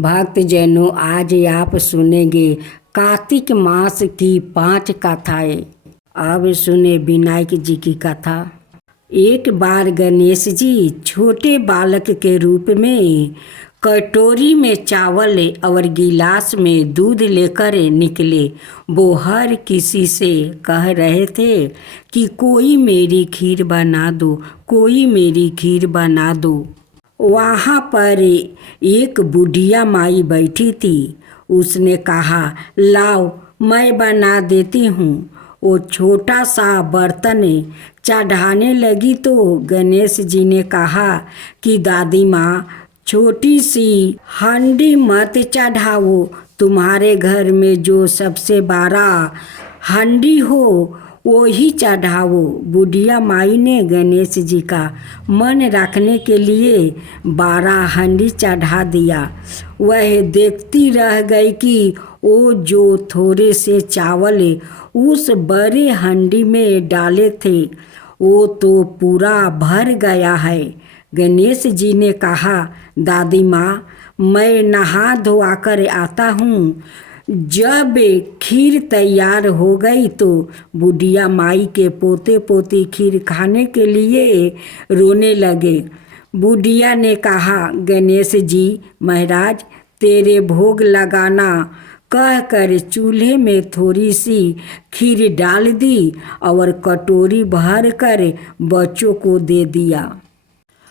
भक्तजनों, आज आप सुनेंगे कार्तिक मास की 5 कथाएं। अब सुने विनायक जी की कथा। एक बार गणेश जी छोटे बालक के रूप में कटोरी में चावल और गिलास में दूध लेकर निकले। वो हर किसी से कह रहे थे कि कोई मेरी खीर बना दो, कोई मेरी खीर बना दो। वहाँ पर एक बुढ़िया माई बैठी थी। उसने कहा, लाओ मैं बना देती हूँ। वो छोटा सा बर्तन चढ़ाने लगी तो गणेश जी ने कहा कि दादी माँ, छोटी सी हांडी मत चढ़ाओ, तुम्हारे घर में जो सबसे बड़ा हांडी हो वो ही चढ़ाओ। बुढ़िया माई ने गणेश जी का मन रखने के लिए 12 हांडी चढ़ा दिया। वह देखती रह गई कि वो जो थोड़े से चावल उस बड़े हांडी में डाले थे वो तो पूरा भर गया है। गणेश जी ने कहा, दादी माँ, मैं नहा धोआ कर आता हूँ। जब खीर तैयार हो गई तो बुढ़िया माई के पोते पोती खीर खाने के लिए रोने लगे। बुढ़िया ने कहा, गणेश जी महाराज, तेरे भोग लगाना कहकर चूल्हे में थोड़ी सी खीर डाल दी और कटोरी भर कर बच्चों को दे दिया।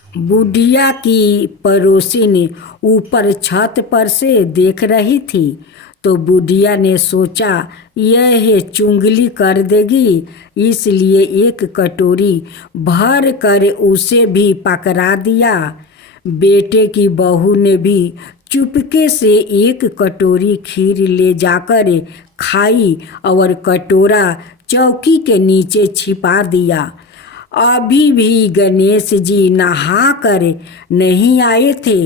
बुढ़िया की पड़ोसिन ऊपर छत पर से देख रही थी तो बुढ़िया ने सोचा यह चुंगली कर देगी, इसलिए एक कटोरी भर कर उसे भी पकड़ा दिया। बेटे की बहू ने भी चुपके से एक कटोरी खीर ले जाकर खाई और कटोरा चौकी के नीचे छिपा दिया। अभी भी गणेश जी नहा कर नहीं आए थे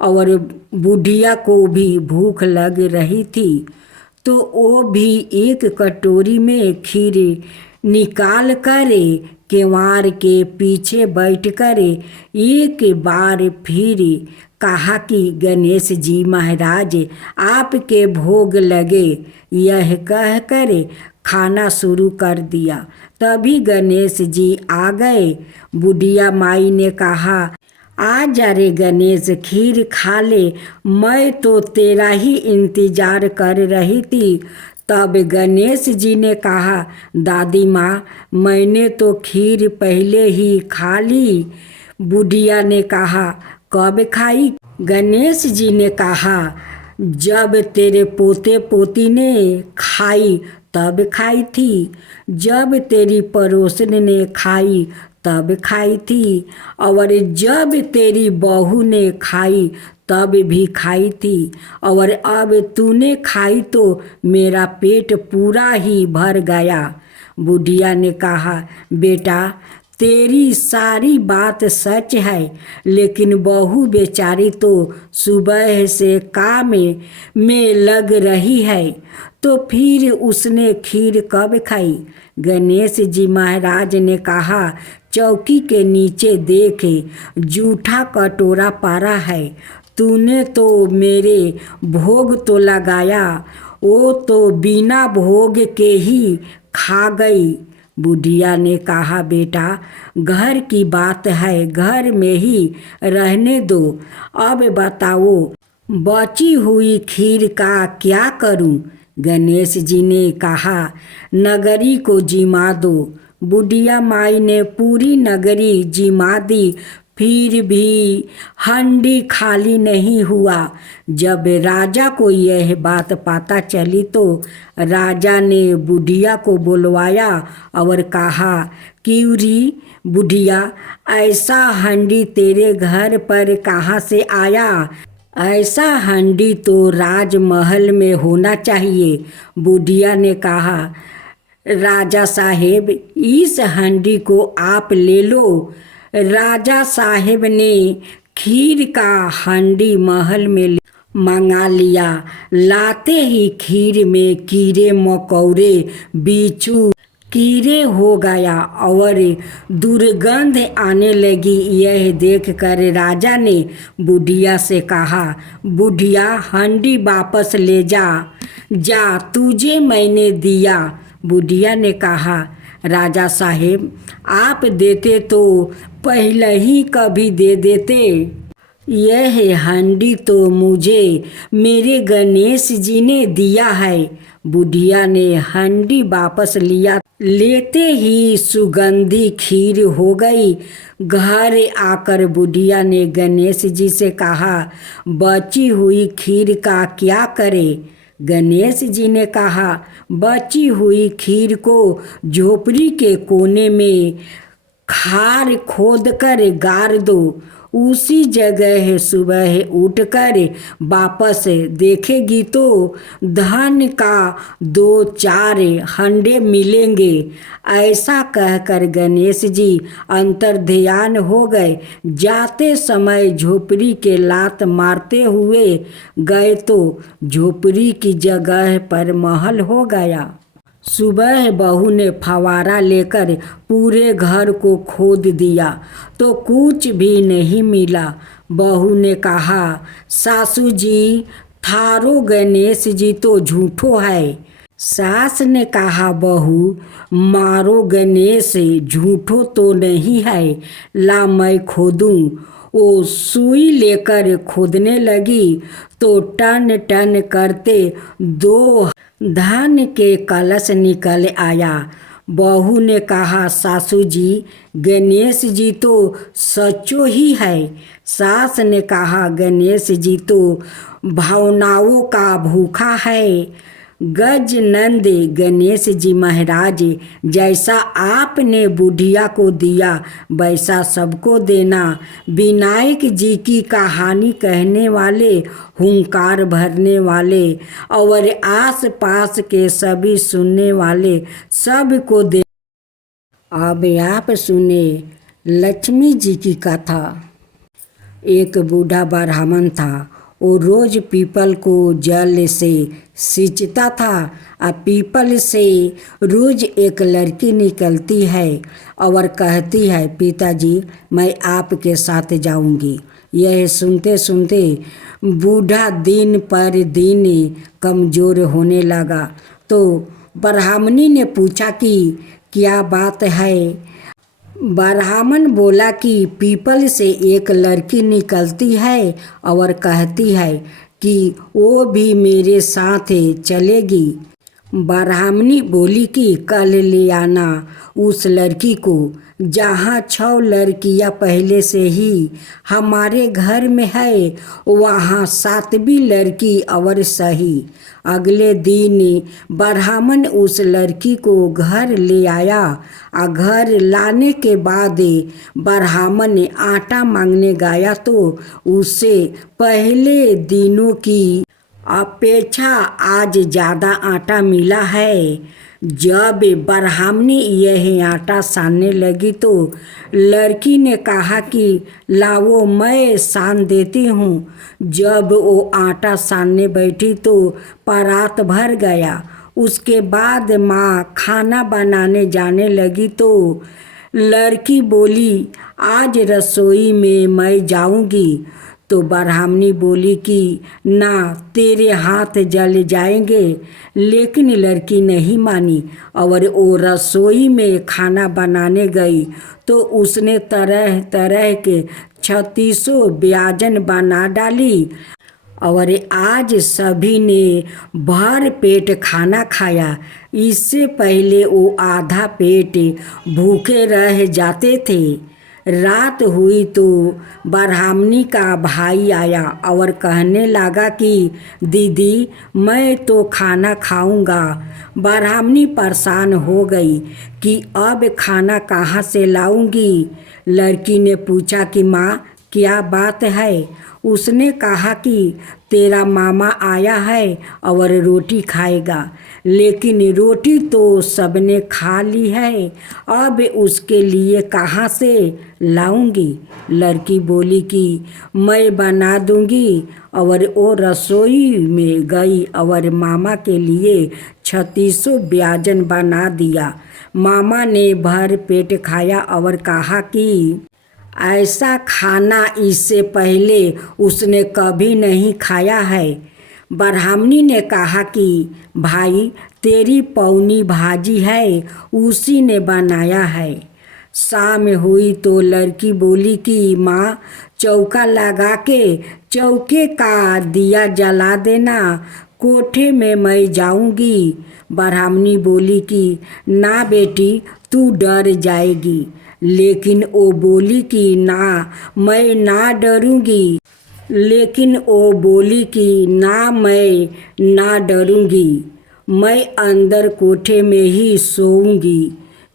और बुढ़िया को भी भूख लग रही थी तो वो भी एक कटोरी में खीर निकाल कर केवाड़ के पीछे बैठकर एक बार फिर कहा कि गणेश जी महाराज, आपके भोग लगे, यह कहकर खाना शुरू कर दिया। तभी गणेश जी आ गए। बुढ़िया माई ने कहा, आ जा रे गणेश, खीर खा ले, मैं तो तेरा ही इंतजार कर रही थी। तब गणेश जी ने कहा, दादी माँ, मैंने तो खीर पहले ही खा ली। बुढ़िया ने कहा, कब खाई? गणेश जी ने कहा, जब तेरे पोते पोती ने खाई तब खाई थी, जब तेरी पड़ोसन ने खाई तब खाई थी, और जब तेरी बहू ने खाई तब भी खाई थी, और अब तूने खाई तो मेरा पेट पूरा ही भर गया। बुढ़िया ने कहा, बेटा, तेरी सारी बात सच है, लेकिन बहू बेचारी तो सुबह से काम में लग रही है, तो फिर उसने खीर कब खाई? गणेश जी महाराज ने कहा, चौकी के नीचे देख, जूठा कटोरा पड़ा है, तूने तो मेरे भोग तो लगाया, वो तो बिना भोग के ही खा गई। बुढ़िया ने कहा, बेटा, घर की बात है, घर में ही रहने दो। अब बताओ, बची हुई खीर का क्या करूं? गणेश जी ने कहा, नगरी को जिमा दो। बुढ़िया माई ने पूरी नगरी जिमा दी, फिर भी हांडी खाली नहीं हुआ। जब राजा को यह बात पता चली तो राजा ने बुढ़िया को बुलवाया और कहा, क्यूरी बुढ़िया, ऐसा हांडी तेरे घर पर कहाँ से आया? ऐसा हांडी तो राजमहल में होना चाहिए। बुढ़िया ने कहा, राजा साहेब, इस हांडी को आप ले लो। राजा साहेब ने खीर का हांडी महल में मंगा लिया। लाते ही खीर में कीड़े मकोड़े, बिच्छू, कीड़े हो गया और दुर्गंध आने लगी। यह देखकर राजा ने बुढ़िया से कहा, बुढ़िया हंडी वापस ले जा, जा तुझे मैंने दिया। बुढ़िया ने कहा, राजा साहेब आप देते तो पहले ही कभी दे देते। यह हंडी तो मुझे मेरे गणेश जी ने दिया है। बुढ़िया ने हंडी वापस लिया, लेते ही सुगंधी खीर हो गई। घर आकर बुढ़िया ने गणेश जी से कहा, बची हुई खीर का क्या करे। गणेश जी ने कहा, बची हुई खीर को झोपड़ी के कोने में खार खोद कर गाड़ दो। उसी जगह सुबह उठकर वापस देखेगी तो धन का 2-4 हंडे मिलेंगे। ऐसा कहकर गणेश जी अंतर्ध्यान हो गए। जाते समय झोपड़ी के लात मारते हुए गए तो झोपड़ी की जगह पर महल हो गया। सुबह बहू ने फवारा लेकर पूरे घर को खोद दिया तो कुछ भी नहीं मिला। बहू ने कहा, सासू जी थारो गणेश जी तो झूठो है। सास ने कहा, बहू मारो गणेश झूठो तो नहीं है, ला मैं खोदूं। वो सुई लेकर खोदने लगी तो टन टन करते 2 धन के कलश निकल आया। बहू ने कहा, सासू जी गणेश जी तो सचो ही है। सास ने कहा, गणेश जी तो भावनाओं का भूखा है। गजनंद गणेश जी महाराज, जैसा आपने बुढ़िया को दिया वैसा सबको देना। विनायक जी की कहानी कहने वाले, हुंकार भरने वाले और आस पास के सभी सुनने वाले सबको दे। अब आप सुने लक्ष्मी जी की कथा। एक बूढ़ा ब्राह्मण था। वो रोज पीपल को जल से सींचता था। और पीपल से रोज एक लड़की निकलती है और कहती है, पिताजी मैं आपके साथ जाऊंगी। यह सुनते सुनते बूढ़ा दिन पर दिन कमज़ोर होने लगा। तो ब्राह्मणी ने पूछा कि क्या बात है। ब्राह्मण बोला कि पीपल से एक लड़की निकलती है और कहती है कि वो भी मेरे साथ चलेगी। ब्राह्मणी बोली कि कल ले आना उस लड़की को। जहाँ 6 लड़कियाँ पहले से ही हमारे घर में है, वहाँ 7वीं लड़की और सही। अगले दिन ब्राह्मण उस लड़की को घर ले आया। और घर लाने के बाद ब्राह्मण आटा मांगने गया तो उसे पहले दिनों की अपेक्षा आज ज़्यादा आटा मिला है। जब ब्राह्मणी यह आटा सानने लगी तो लड़की ने कहा कि लाओ मैं सान देती हूँ। जब वो आटा सानने बैठी तो परात भर गया। उसके बाद माँ खाना बनाने जाने लगी तो लड़की बोली, आज रसोई में मैं जाऊँगी। तो ब्राह्मणी बोली कि ना, तेरे हाथ जल जाएंगे। लेकिन लड़की नहीं मानी और वो रसोई में खाना बनाने गई तो उसने तरह तरह के 36 व्यंजन बना डाली और आज सभी ने भर पेट खाना खाया। इससे पहले वो आधा पेट भूखे रह जाते थे। रात हुई तो ब्राह्मणी का भाई आया और कहने लगा कि दीदी मैं तो खाना खाऊंगा। ब्राह्मणी परेशान हो गई कि अब खाना कहाँ से लाऊंगी। लड़की ने पूछा कि माँ क्या बात है? उसने कहा कि तेरा मामा आया है और रोटी खाएगा, लेकिन रोटी तो सबने खा ली है, अब उसके लिए कहाँ से लाऊंगी? लड़की बोली कि मैं बना दूंगी, और वो रसोई में गई और मामा के लिए 36 व्यंजन बना दिया। मामा ने भर पेट खाया और कहा कि ऐसा खाना इससे पहले उसने कभी नहीं खाया है। ब्राह्मणी ने कहा कि भाई, तेरी पौनी भाजी है, उसी ने बनाया है। शाम हुई तो लड़की बोली कि माँ, चौका लगा के चौके का दिया जला देना, कोठे में मैं जाऊंगी। ब्राह्मणी बोली कि ना बेटी, तू डर जाएगी। लेकिन वो बोली कि ना, मैं ना डरूंगी। मैं ना डरूंगी। मैं अंदर कोठे में ही सोऊंगी।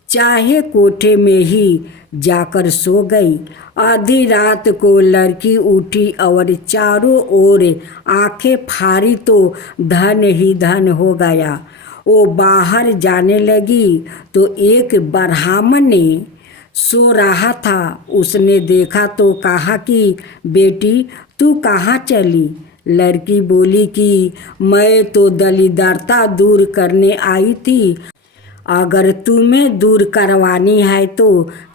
चाहे कोठे में ही जाकर सो गई। आधी रात को लड़की उठी और चारों ओर आंखें फाड़ी तो धन ही धन हो गया। वो बाहर जाने लगी तो एक ब्राह्मण ने सो रहा था। उसने देखा तो कहा कि बेटी, तू कहाँ चली? लड़की बोली कि मैं तो दरिद्रता दूर करने आई थी। अगर तुम्हें दूर करवानी है तो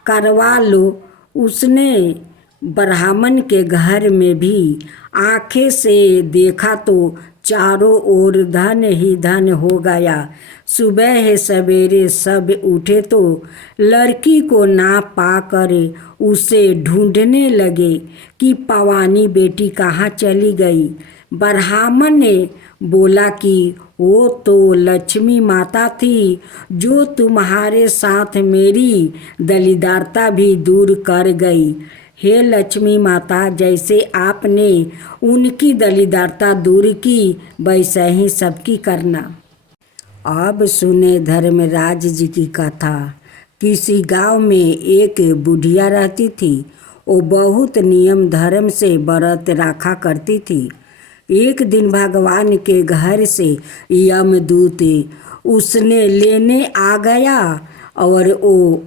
करवा लो। उसने ब्राह्मण के घर में भी आंखें से देखा तो चारों ओर धन ही धन हो गया। सुबह सवेरे सब उठे तो लड़की को ना पाकर उसे ढूंढने लगे कि पवानी बेटी कहाँ चली गई। ब्राह्मण ने बोला कि वो तो लक्ष्मी माता थी, जो तुम्हारे साथ मेरी दरिद्रता भी दूर कर गई। हे लक्ष्मी माता, जैसे आपने उनकी दरिद्रता दूर की, वैसे ही सबकी करना। अब सुने धर्मराज जी की कथा। किसी गांव में एक बुढ़िया रहती थी। वो बहुत नियम धर्म से व्रत रखा करती थी। एक दिन भगवान के घर से यमदूत उसने लेने आ गया और वो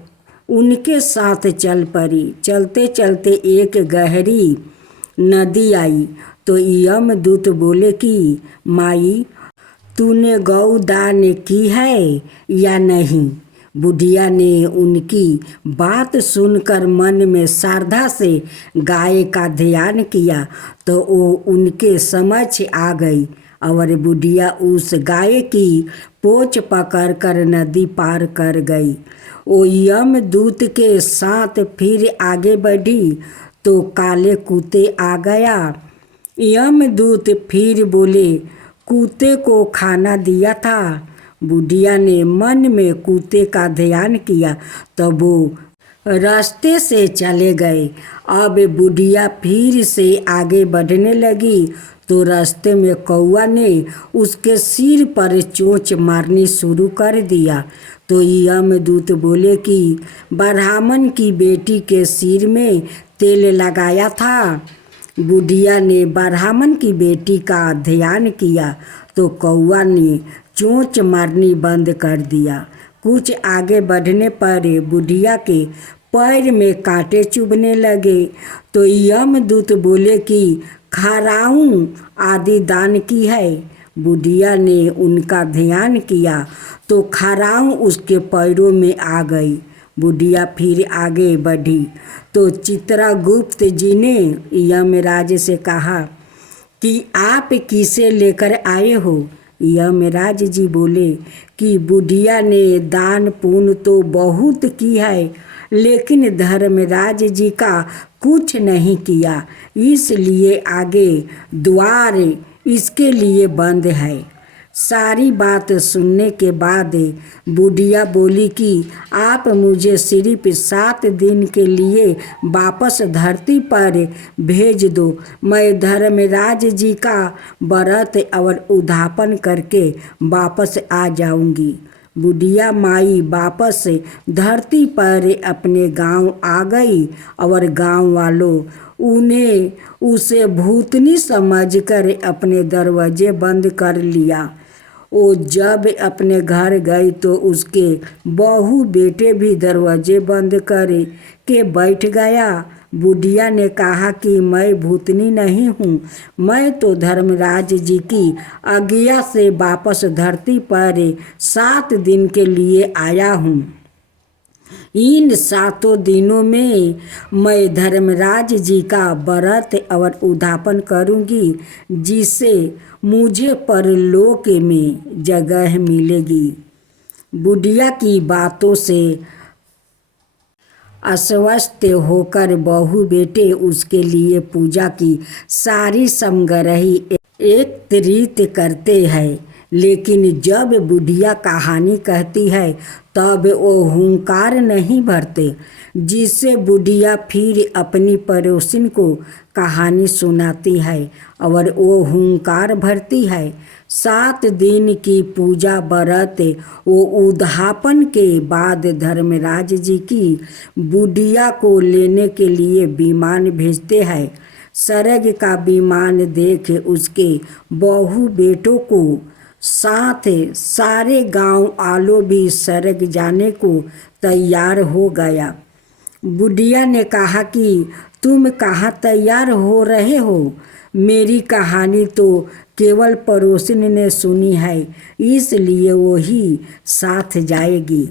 उनके साथ चल पड़ी। चलते चलते एक गहरी नदी आई तो यमदूत बोले कि माई, तूने गौदान की है या नहीं? बुढ़िया ने उनकी बात सुनकर मन में श्रद्धा से गाय का ध्यान किया तो वो उनके समक्ष आ गई और बुढ़िया उस गाय की पोंछ पकड़कर नदी पार कर गई। वो यमदूत के साथ फिर आगे बढ़ी तो काले कुत्ते आ गया। यमदूत फिर बोले, कुत्ते को खाना दिया था। बुढ़िया ने मन में कुत्ते का ध्यान किया तब वो रास्ते से चले गए। अब बुढ़िया फिर से आगे बढ़ने लगी तो रास्ते में कौआ ने उसके सिर पर चोंच मारनी शुरू कर दिया। तो यमदूत बोले कि ब्राह्मण की बेटी के सिर में तेल लगाया था। बुढ़िया ने ब्राह्मण की बेटी का ध्यान किया तो कौआ ने चोंच मारनी बंद कर दिया। कुछ आगे बढ़ने पर बुढ़िया के पैर में कांटे चुभने लगे तो यमदूत बोले कि खराऊं आदि दान की है। बुढ़िया ने उनका ध्यान किया तो खराऊं उसके पैरों में आ गई। बुढ़िया फिर आगे बढ़ी तो चित्रगुप्त जी ने यमराज से कहा कि आप किसे लेकर आए हो? यमराज जी बोले कि बुढ़िया ने दान पुण्य तो बहुत की है, लेकिन धर्मराज जी का कुछ नहीं किया, इसलिए आगे द्वार इसके लिए बंद है। सारी बात सुनने के बाद बुढ़िया बोली कि आप मुझे सिर्फ 7 दिन के लिए वापस धरती पर भेज दो। मैं धर्मराज जी का व्रत और उद्यापन करके वापस आ जाऊंगी। बुढ़िया माई वापस धरती पर अपने गांव आ गई और गांव वालों उन्हें उसे भूतनी समझकर अपने दरवाजे बंद कर लिया। वो जब अपने घर गई तो उसके बहू बेटे भी दरवाजे बंद कर के बैठ गया। बुढ़िया ने कहा कि मैं भूतनी नहीं हूँ, मैं तो धर्मराज जी की आज्ञा से वापस धरती पर 7 दिन के लिए आया हूँ। इन 7 दिनों में मैं धर्मराज जी का व्रत और उद्यापन करूँगी, जिससे मुझे परलोक में जगह मिलेगी। बुढ़िया की बातों से आश्वस्त होकर बहू बेटे उसके लिए पूजा की सारी सामग्री एकत्रित करते हैं। लेकिन जब बुढ़िया कहानी कहती है तब वो हुंकार नहीं भरते, जिससे बुढ़िया फिर अपनी पड़ोसिन को कहानी सुनाती है और वो हुंकार भरती है। 7 दिन की पूजा व्रत वो उद्यापन के बाद धर्मराज जी की बुढ़िया को लेने के लिए विमान भेजते हैं। स्वर्ग का विमान देख उसके बहू बेटों को साथ सारे गांव वालों भी स्वर्ग जाने को तैयार हो गया। बुढ़िया ने कहा कि तुम कहाँ तैयार हो रहे हो? मेरी कहानी तो केवल पड़ोसिन ने सुनी है, इसलिए वो ही साथ जाएगी।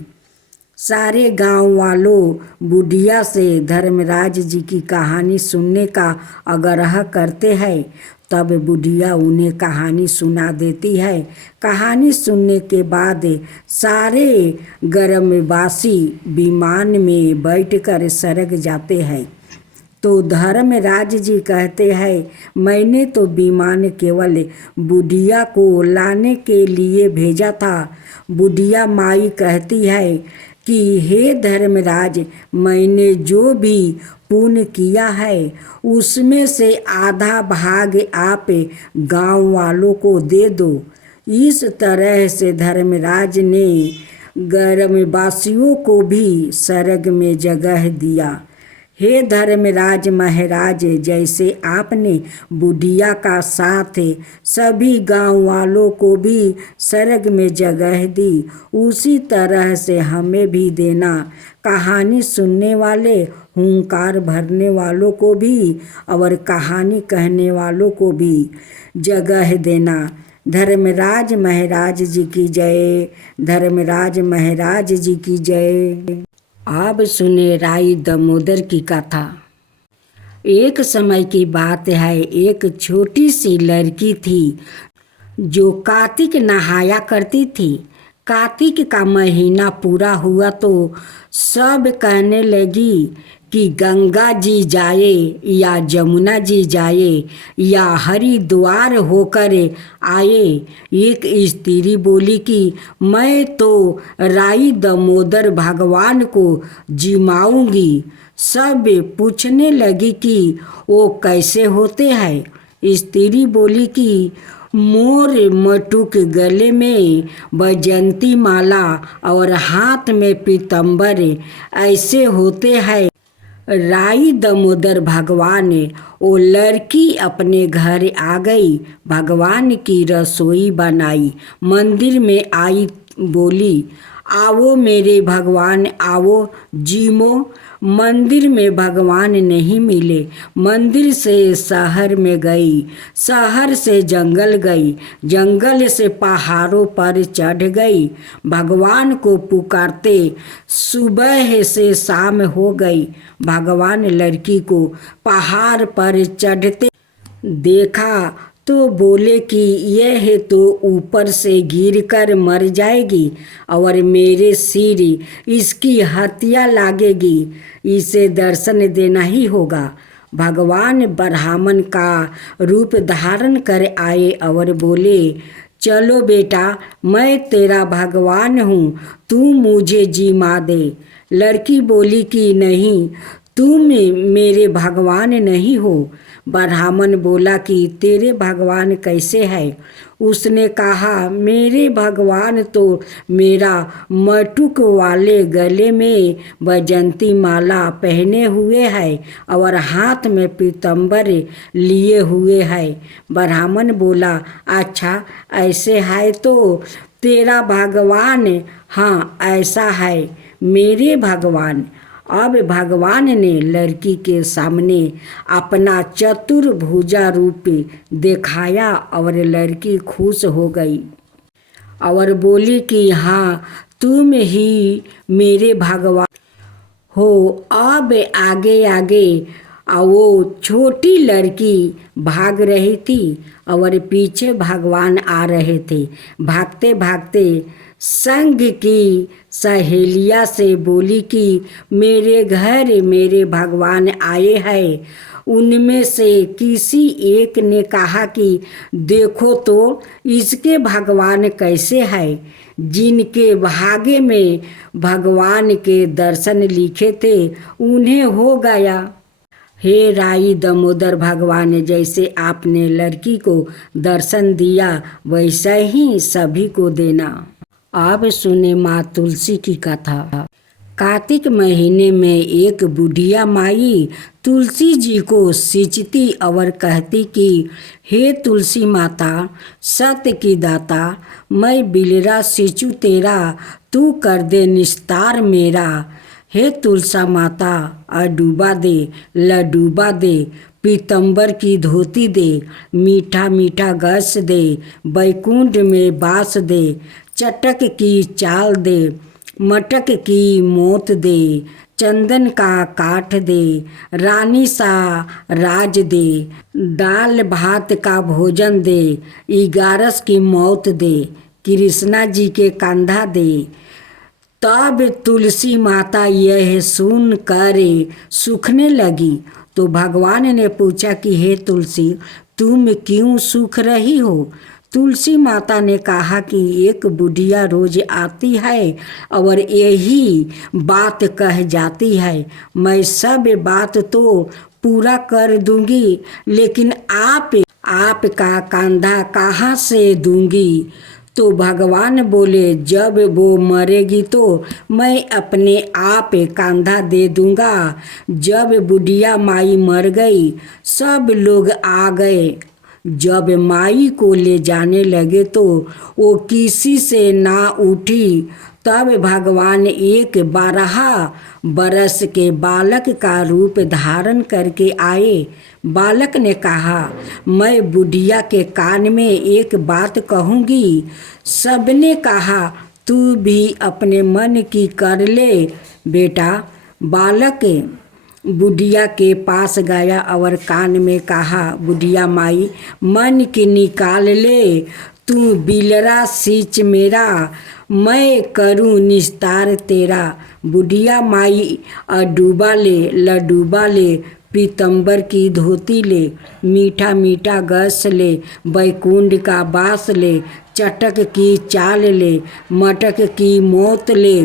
सारे गांव वालों बुढ़िया से धर्मराज जी की कहानी सुनने का आग्रह करते हैं। तब बुढ़िया उन्हें कहानी सुना देती है। कहानी सुनने के बाद सारे ग्रामवासी विमान में बैठकर स्वर्ग जाते हैं। तो धर्मराज जी कहते हैं, मैंने तो विमान केवल बुढ़िया को लाने के लिए भेजा था। बुढ़िया माई कहती है कि हे धर्मराज, मैंने जो भी पुण्य किया है उसमें से आधा भाग आप गांव वालों को दे दो। इस तरह से धर्मराज ने ग्रामवासियों को भी स्वर्ग में जगह दिया। हे धर्मराज महाराज, जैसे आपने बुढ़िया का साथ सभी गांव वालों को भी स्वर्ग में जगह दी, उसी तरह से हमें भी देना। कहानी सुनने वाले, हुंकार भरने वालों को भी और कहानी कहने वालों को भी जगह देना। धर्मराज महाराज जी की जय। धर्मराज महाराज जी की जय। अब सुने राई दामोदर की कथा। एक समय की बात है, एक छोटी सी लड़की थी जो कार्तिक नहाया करती थी। कार्तिक का महीना पूरा हुआ तो सब कहने लगी कि गंगा जी जाए या यमुना जी जाए या हरिद्वार होकर आए। एक स्त्री बोली कि मैं तो राई दामोदर भगवान को जिमाऊंगी। सब पूछने लगी कि वो कैसे होते हैं। स्त्री बोली कि मोर मटुक, गले में वैजयंती माला और हाथ में पीताम्बर ऐसे होते हैं। राई दामोदर भगवान, वो लड़की अपने घर आ गई, भगवान की रसोई बनाई, मंदिर में आई, बोली आओ मेरे भगवान आओ जिमो। मंदिर में भगवान नहीं मिले। मंदिर से शहर में गई, शहर से जंगल गई, जंगल से पहाड़ों पर चढ़ गई। भगवान को पुकारते सुबह से शाम हो गई। भगवान लड़की को पहाड़ पर चढ़ते देखा तो बोले कि यह तो ऊपर से गिरकर मर जाएगी और मेरे सिर इसकी हत्या लागेगी, इसे दर्शन देना ही होगा। भगवान ब्राह्मण का रूप धारण कर आए और बोले, चलो बेटा, मैं तेरा भगवान हूँ, तू मुझे जिमा दे। लड़की बोली कि नहीं, तुम मेरे भगवान नहीं हो। ब्राह्मण बोला कि तेरे भगवान कैसे है? उसने कहा, मेरे भगवान तो मेरा मटुक वाले गले में वैजंती माला पहने हुए है और हाथ में पीताम्बर लिए हुए है। ब्राह्मण बोला, अच्छा ऐसे है तो तेरा भगवान? हाँ ऐसा है मेरे भगवान। अब भगवान ने लड़की के सामने अपना चतुर्भुजा रूप दिखाया और लड़की खुश हो गई और बोली कि हाँ तुम ही मेरे भगवान हो। अब आगे आगे वो छोटी लड़की भाग रही थी और पीछे भगवान आ रहे थे। भागते भागते संग की सहेलिया से बोली कि मेरे घर मेरे भगवान आए हैं। उनमें से किसी एक ने कहा कि देखो तो इसके भगवान कैसे है। जिनके भाग्य में भगवान के दर्शन लिखे थे उन्हें हो गया। हे राई दामोदर भगवान, जैसे आपने लड़की को दर्शन दिया वैसा ही सभी को देना। अब सुने माँ तुलसी की कथा। कार्तिक महीने में एक बुढ़िया माई तुलसी जी को सींचती और कहती कि हे तुलसी माता, सत्य की दाता, मैं बिलरा सींचू तेरा, तू कर दे निस्तार मेरा। हे तुलसा माता, अडूबा दे लडूबा दे, पीतम्बर की धोती दे, मीठा मीठा गस दे, बैकुंठ में बास दे, चटक की चाल दे, मटक की मोत दे, चंदन का काठ दे, रानी सा राज दे, दाल भात का भोजन दे, 11 की मौत दे, कृष्णा जी के कंधा दे। तब तुलसी माता यह सुन कर सूखने लगी। तो भगवान ने पूछा कि हे तुलसी, तुम क्यों सूख रही हो? तुलसी माता ने कहा कि एक बुढ़िया रोज आती है और यही बात कह जाती है। मैं सब बात तो पूरा कर दूंगी, लेकिन आपका कंधा कहाँ से दूंगी? तो भगवान बोले, जब वो मरेगी तो मैं अपने आप कंधा दे दूंगा। जब बुढ़िया माई मर गई सब लोग आ गए। जब माई को ले जाने लगे तो वो किसी से ना उठी। तब भगवान एक 12 बरस के बालक का रूप धारण करके आए। बालक ने कहा, मैं बुढ़िया के कान में एक बात कहूँगी। सबने कहा, तू भी अपने मन की कर ले बेटा। बालक बुढ़िया के पास गया और कान में कहा, बुढ़िया माई, मन की निकाल ले, तू बिलरा सींच मेरा, मैं करूँ निस्तार तेरा। बुढ़िया माई अडूबा ले लडूबा ले, पीतम्बर की धोती ले, मीठा मीठा गस ले, बैकुंठ का बास ले, चटक की चाल ले, मटक की मोत ले,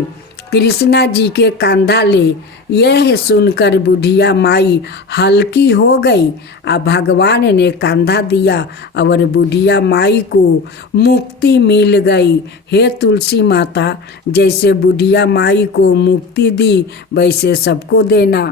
कृष्णा जी के कंधा ले। यह सुनकर बुढ़िया माई हल्की हो गई। अब भगवान ने कंधा दिया और बुढ़िया माई को मुक्ति मिल गई। हे तुलसी माता, जैसे बुढ़िया माई को मुक्ति दी वैसे सबको देना।